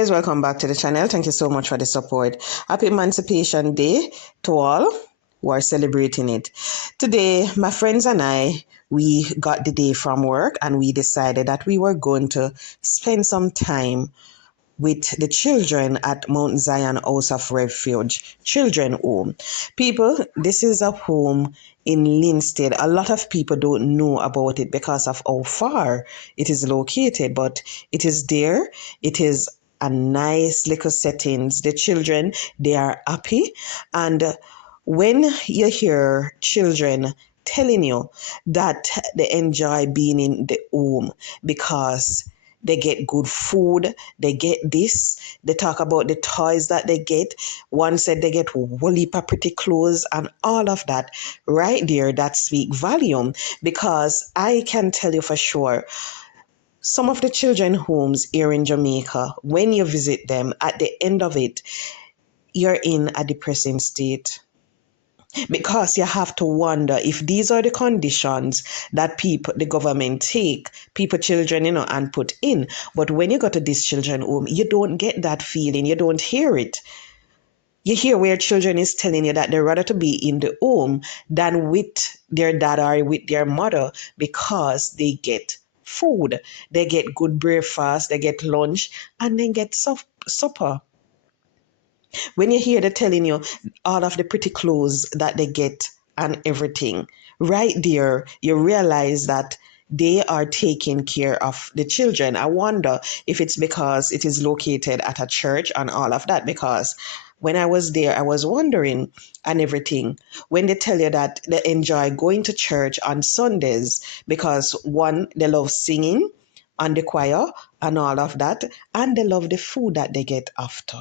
guys, welcome back to the channel. Thank you so much for the support. Happy Emancipation Day to all who are celebrating it. Today, my friends and I, we got the day from work and we decided that we were going to spend some time with the children at Mount Zion House of Refuge Children Home. People, this is a home in Linstead. A lot of people don't know about it because of how far it is located, but it is there. It is a nice little settings. The children, they are happy. And when you hear children telling you that they enjoy being in the home because they get good food, they get this, they talk about the toys that they get. One said they get whole heap of pretty clothes and all of that. Right there, that speak volume, because I can tell you for sure, some of the children homes here in Jamaica, when you visit them, at the end of it, you're in a depressing state. Because you have to wonder if these are the conditions that people, the government take people, children, and put in. But when you go to this children home, you don't get that feeling. You don't hear it. You hear where children is telling you that they'd rather to be in the home than with their dad or with their mother because they get food. They get good breakfast, they get lunch, and then get supper. When you hear them telling you all of the pretty clothes that they get and everything, right there, you realize that they are taking care of the children. I wonder if it's because it is located at a church and all of that, because when I was there, I was wondering and everything. When they tell you that they enjoy going to church on Sundays because one, they love singing and the choir and all of that, and they love the food that they get after.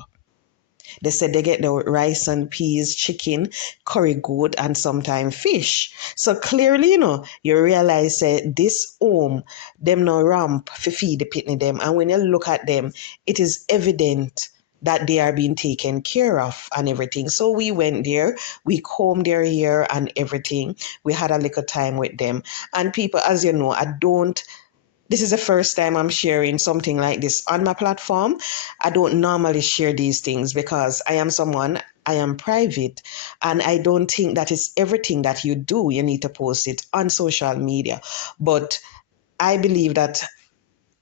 They said they get the rice and peas, chicken, curry goat, and sometimes fish. So clearly, you realize this home, them no ramp for feed the pitney them. And when you look at them, it is evident that they are being taken care of and everything. So we went there, we combed their hair and everything. We had a little time with them. And people, as you know, this is the first time I'm sharing something like this on my platform. I don't normally share these things because I am private, and I don't think that it's everything that you do, you need to post it on social media. But I believe that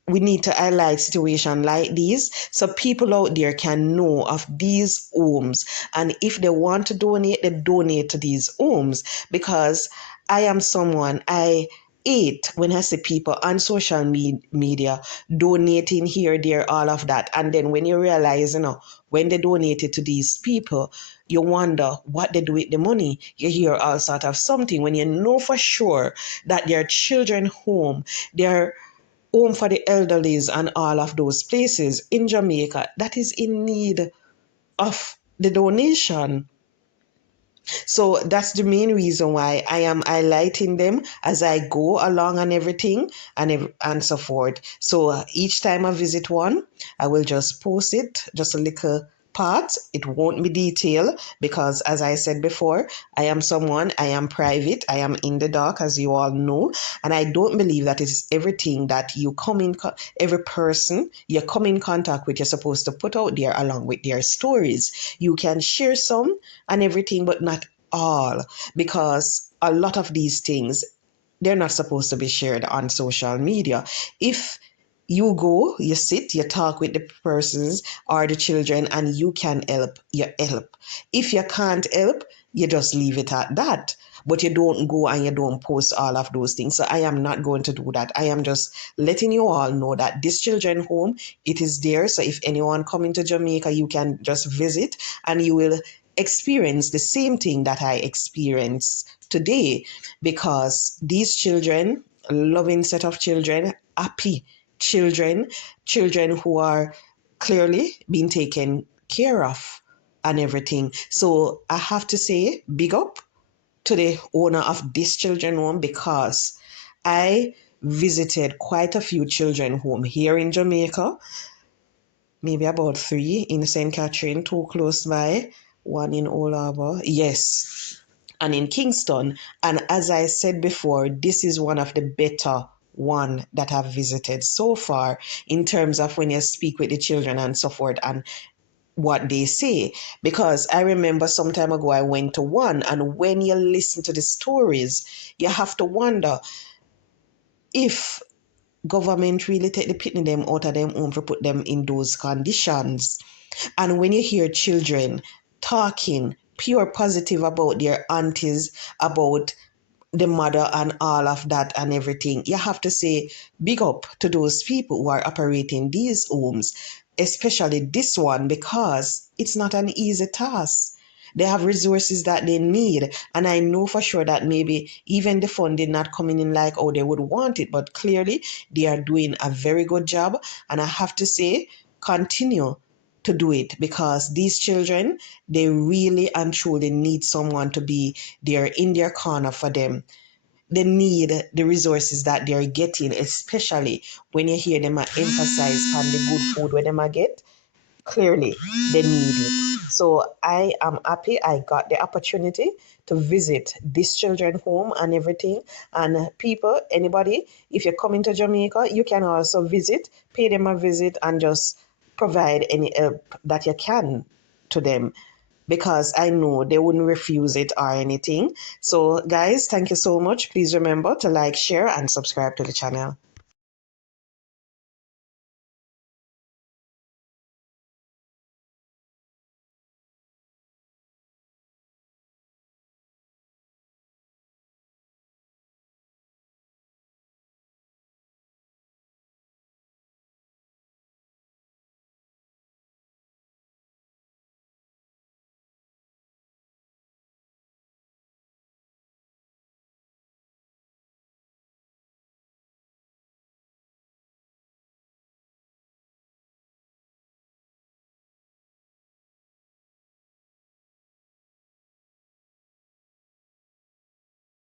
we need to highlight situations like these so people out there can know of these homes. And if they want to donate, they donate to these homes, because I am someone, I hate when I see people on social media donating here, there, all of that. And then when you realize, when they donated to these people, you wonder what they do with the money. You hear all sort of something when you know for sure that their children home, their home for the elderlies and all of those places in Jamaica that is in need of the donation. So that's the main reason why I am highlighting them as I go along and everything and so forth. So each time I visit one, I will just post it, just a little part. It won't be detailed because, as I said before, I am private, I am in the dark, as you all know, and I don't believe that it is everything that you every person you come in contact with, you're supposed to put out there along with their stories. You can share some and everything, but not all, because a lot of these things, they're not supposed to be shared on social media. If you go, you sit, you talk with the persons or the children, and you can help, you help. If you can't help, you just leave it at that. But you don't go and you don't post all of those things. So I am not going to do that. I am just letting you all know that this children home, it is there. So if anyone coming to Jamaica, you can just visit and you will experience the same thing that I experienced today, because these children, loving set of children, happy children who are clearly being taken care of and everything. So I have to say big up to the owner of this children home, because I visited quite a few children home here in Jamaica, maybe about 3 in St. Catherine, 2 close by, 1 in Old Harbour, yes, and in Kingston. And as I said before, this is one of the better one that I've visited so far in terms of when you speak with the children and so forth and what they say. Because I remember some time ago I went to one, and when you listen to the stories, you have to wonder if government really take the pitney them out of them home to put them in those conditions. And when you hear children talking pure positive about their aunties, about the mother and all of that and everything, you have to say big up to those people who are operating these homes, especially this one, because it's not an easy task. They have resources that they need, and I know for sure that maybe even the funding not coming in like oh they would want it, but clearly they are doing a very good job. And I have to say, continue to do it, because these children, they really and truly need someone to be there in their corner for them. They need the resources that they're getting, especially when you hear them emphasize on the good food where them get. Clearly, they need it. So I am happy I got the opportunity to visit this children home and everything. And people, anybody, if you're coming to Jamaica, you can also visit, pay them a visit, and just provide any help that you can to them, because I know they wouldn't refuse it or anything. So, guys, thank you so much. Please remember to like, share, and subscribe to the channel.